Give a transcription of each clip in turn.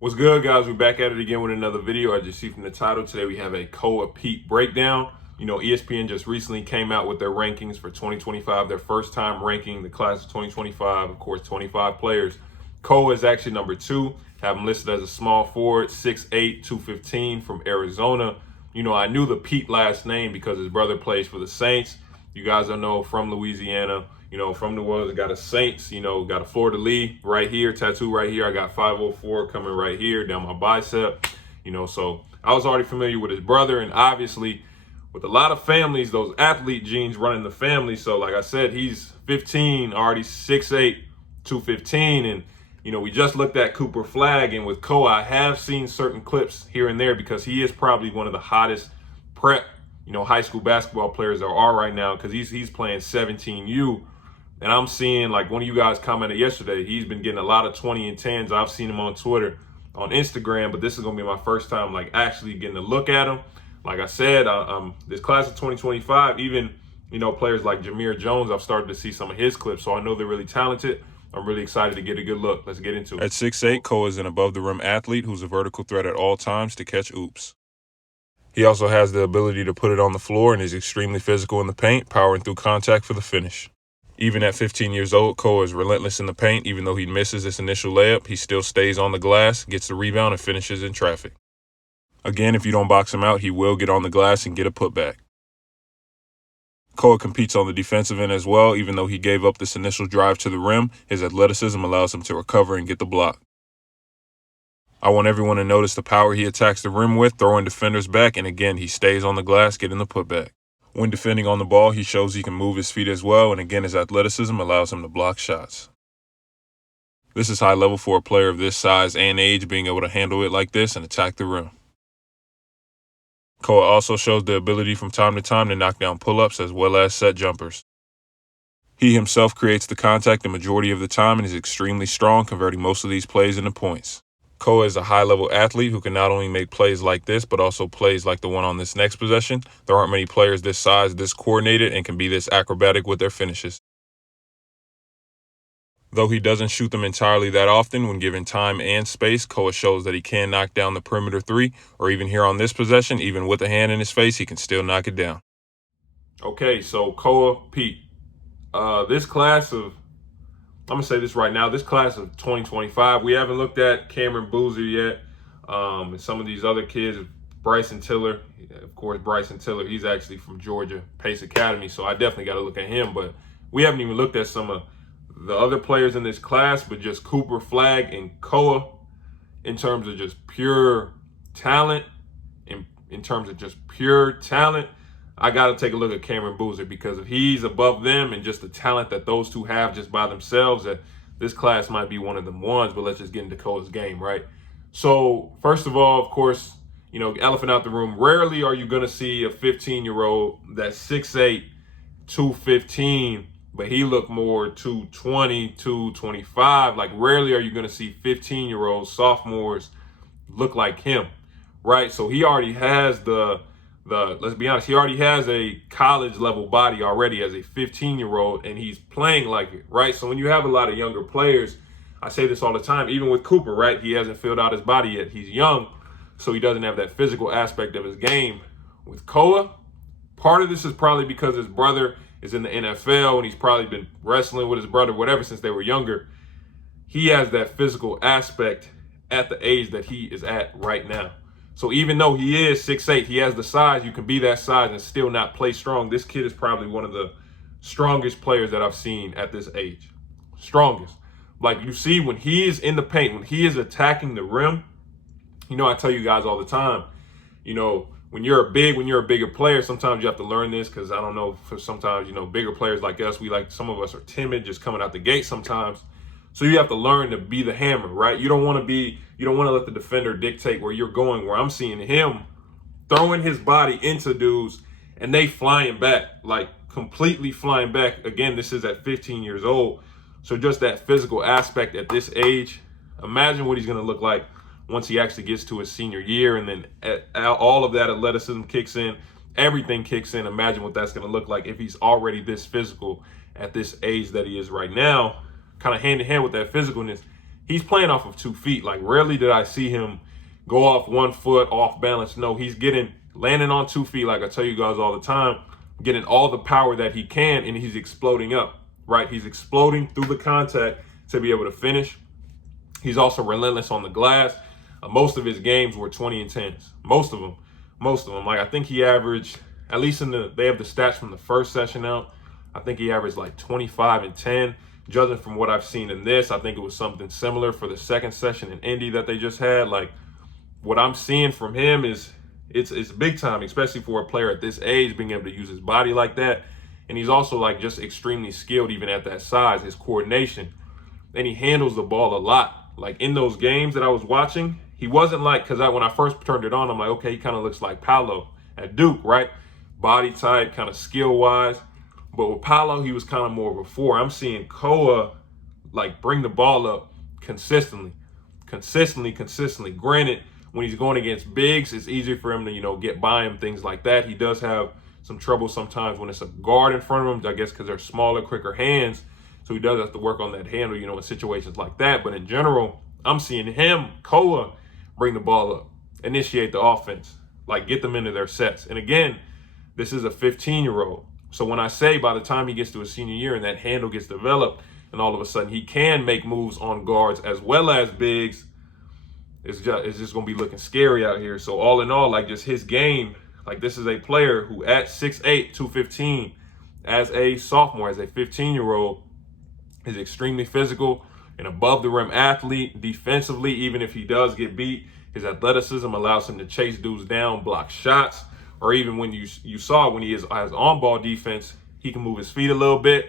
What's good, guys? We're back at it again with another video. As you see from the title, today we have a Koa Peat breakdown. You know, ESPN just recently came out with their rankings for 2025, their first time ranking the class of 2025, of course, 25 players. Koa is actually number 2, have him listed as a small forward, 6'8", 215 from Arizona. You know, I knew the Pete last name because his brother plays for the Saints. You guys don't know, from Louisiana, you know, from New Orleans. Got a Saints, you know, got a Fleur de Lis right here, tattoo right here. I got 504 coming right here down my bicep, you know, so I was already familiar with his brother, and obviously with a lot of families, those athlete genes running the family. So like I said, he's 15, already 6'8", 215. And, you know, we just looked at Cooper Flag, and with Koa, I have seen certain clips here and there because he is probably one of the hottest prep, you know, high school basketball players there are right now, because he's playing 17U. And I'm seeing, like one of you guys commented yesterday, he's been getting a lot of 20 and 10s. I've seen him on Twitter, on Instagram, but this is going to be my first time like actually getting a look at him. Like I said, this class of 2025, even, you know, players like Jameer Jones, I've started to see some of his clips, so I know they're really talented. I'm really excited to get a good look. Let's get into it. At 6'8", Koa is an above-the-rim athlete who's a vertical threat at all times to catch oops. He also has the ability to put it on the floor and is extremely physical in the paint, powering through contact for the finish. Even at 15 years old, Koa is relentless in the paint. Even though he misses this initial layup, he still stays on the glass, gets the rebound, and finishes in traffic. Again, if you don't box him out, he will get on the glass and get a putback. Koa competes on the defensive end as well. Even though he gave up this initial drive to the rim, his athleticism allows him to recover and get the block. I want everyone to notice the power he attacks the rim with, throwing defenders back, and again, he stays on the glass, getting the putback. When defending on the ball, he shows he can move his feet as well, and again, his athleticism allows him to block shots. This is high level for a player of this size and age, being able to handle it like this and attack the rim. Koa also shows the ability from time to time to knock down pull-ups as well as set jumpers. He himself creates the contact the majority of the time and is extremely strong, converting most of these plays into points. Koa is a high-level athlete who can not only make plays like this, but also plays like the one on this next possession. There aren't many players this size, this coordinated, and can be this acrobatic with their finishes. Though he doesn't shoot them entirely that often, when given time and space, Koa shows that he can knock down the perimeter three, or even here on this possession, even with a hand in his face, he can still knock it down. Okay, so Koa Peat. This class of, I'm going to say this right now, this class of 2025, we haven't looked at Cameron Boozer yet, and some of these other kids, Bryson Tiller. Of course, Bryson Tiller, he's actually from Georgia Pace Academy, so I definitely got to look at him. But we haven't even looked at some of the other players in this class, but just Cooper Flag and Koa in terms of just pure talent. In terms of just pure talent, I got to take a look at Cameron Boozer, because if he's above them and just the talent that those two have just by themselves, that this class might be one of them ones. But let's just get into Koa's game, right? So first of all, of course, you know, elephant out the room. Rarely are you going to see a 15-year-old that's 6'8", 215, but he looked more 220, 225. Like, rarely are you going to see 15-year-olds, sophomores, look like him, right? So he already has let's be honest, he already has a college level body already as a 15-year-old, and he's playing like it, right? So when you have a lot of younger players, I say this all the time, even with Cooper, right? He hasn't filled out his body yet. He's young, so he doesn't have that physical aspect of his game. With Koa, part of this is probably because his brother is in the NFL, and he's probably been wrestling with his brother, whatever, since they were younger. He has that physical aspect at the age that he is at right now. So even though he is 6'8", he has the size. You can be that size and still not play strong. This kid is probably one of the strongest players that I've seen at this age. Strongest. Like, you see, when he is in the paint, when he is attacking the rim, you know, I tell you guys all the time, you know, when you're a bigger player, sometimes you have to learn this, because I don't know, for sometimes, you know, bigger players like us, some of us are timid just coming out the gate sometimes. So you have to learn to be the hammer, right? You don't want to let the defender dictate where you're going, where I'm seeing him throwing his body into dudes and they flying back, like completely flying back. Again, this is at 15 years old. So just that physical aspect at this age, imagine what he's going to look like once he actually gets to his senior year, and then all of that athleticism kicks in, everything kicks in. Imagine what that's going to look like if he's already this physical at this age that he is right now. Kind of hand in hand with that physicalness, he's playing off of 2 feet. Like, rarely did I see him go off 1 foot, off balance. No, he's landing on 2 feet, like I tell you guys all the time, getting all the power that he can, and he's exploding up, right? He's exploding through the contact to be able to finish. He's also relentless on the glass. Most of his games were 20 and 10s. Most of them. Like, I think he averaged, at least they have the stats from the first session out, I think he averaged like 25 and 10. Judging from what I've seen in this, I think it was something similar for the second session in Indy that they just had. Like, what I'm seeing from him is it's big time, especially for a player at this age, being able to use his body like that. And he's also like just extremely skilled even at that size, his coordination. And he handles the ball a lot. Like, in those games that I was watching, he wasn't like, because when I first turned it on, I'm like, okay, he kind of looks like Paolo at Duke, right? Body type, kind of skill-wise. But with Paolo, he was kind of more of a 4. I'm seeing Koa, like, bring the ball up consistently. Granted, when he's going against bigs, it's easier for him to, get by him, things like that. He does have some trouble sometimes when it's a guard in front of him, I guess because they're smaller, quicker hands. So he does have to work on that handle, in situations like that. But in general, I'm seeing him, Koa, bring the ball up, initiate the offense, like get them into their sets. And again, this is a 15-year-old. So when I say by the time he gets to his senior year and that handle gets developed and all of a sudden he can make moves on guards as well as bigs, it's just going to be looking scary out here. So all in all, like, just his game, like, this is a player who at 6'8", 215, as a sophomore, as a 15-year-old, is extremely physical, an above the rim athlete. Defensively, even if he does get beat, his athleticism allows him to chase dudes down, block shots, or even when you saw when he has on-ball defense, he can move his feet a little bit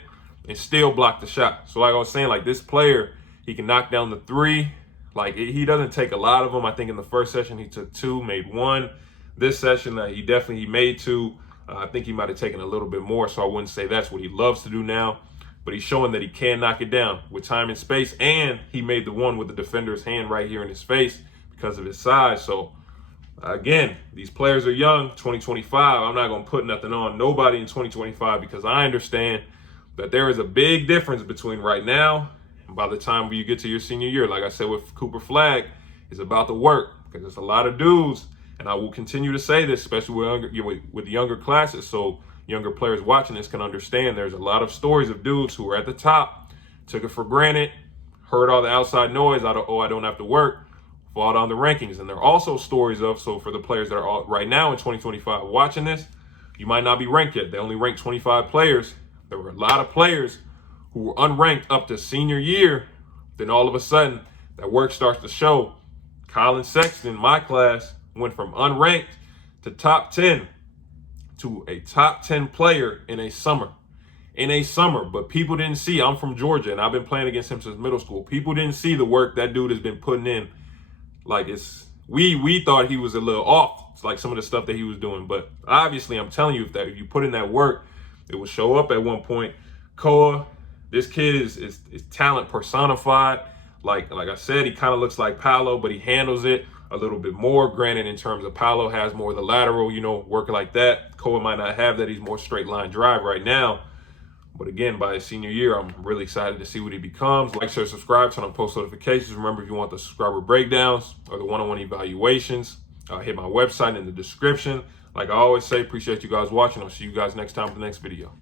and still block the shot. So like I was saying, like, this player, he can knock down the 3. Like, he doesn't take a lot of them. I think in the first session he took 2, made 1. This session he made 2. I think he might have taken a little bit more, so I wouldn't say that's what he loves to do now. But he's showing that he can knock it down with time and space, and he made the one with the defender's hand right here in his face because of his size. So, again, these players are young, 2025. I'm not going to put nothing on nobody in 2025 because I understand that there is a big difference between right now and by the time you get to your senior year. Like I said with Cooper Flagg, it's about the work because there's a lot of dudes, and I will continue to say this, especially with younger classes. So younger players watching this can understand there's a lot of stories of dudes who were at the top, took it for granted, heard all the outside noise, I don't have to work, fall down the rankings. And there are also stories of, so for the players that are right now in 2025 watching this, you might not be ranked yet. They only ranked 25 players. There were a lot of players who were unranked up to senior year. Then all of a sudden, that work starts to show. Colin Sexton, my class, went from unranked to top 10 to a top 10 player in a summer. But people didn't see. I'm from Georgia, and I've been playing against him since middle school. People didn't see the work that dude has been putting in. Like, we thought he was a little off, it's like some of the stuff that he was doing. But obviously, I'm telling you, if you put in that work, it will show up at one point. Koa, this kid is talent personified. Like I said, he kind of looks like Paolo, but he handles it a little bit more. Granted, in terms of Paolo has more of the lateral, working like that. Koa might not have that. He's more straight line drive right now. But again, by his senior year, I'm really excited to see what he becomes. Like, share, subscribe, turn on post notifications. Remember, if you want the subscriber breakdowns or the one-on-one evaluations, hit my website in the description. Like I always say, appreciate you guys watching. I'll see you guys next time for the next video.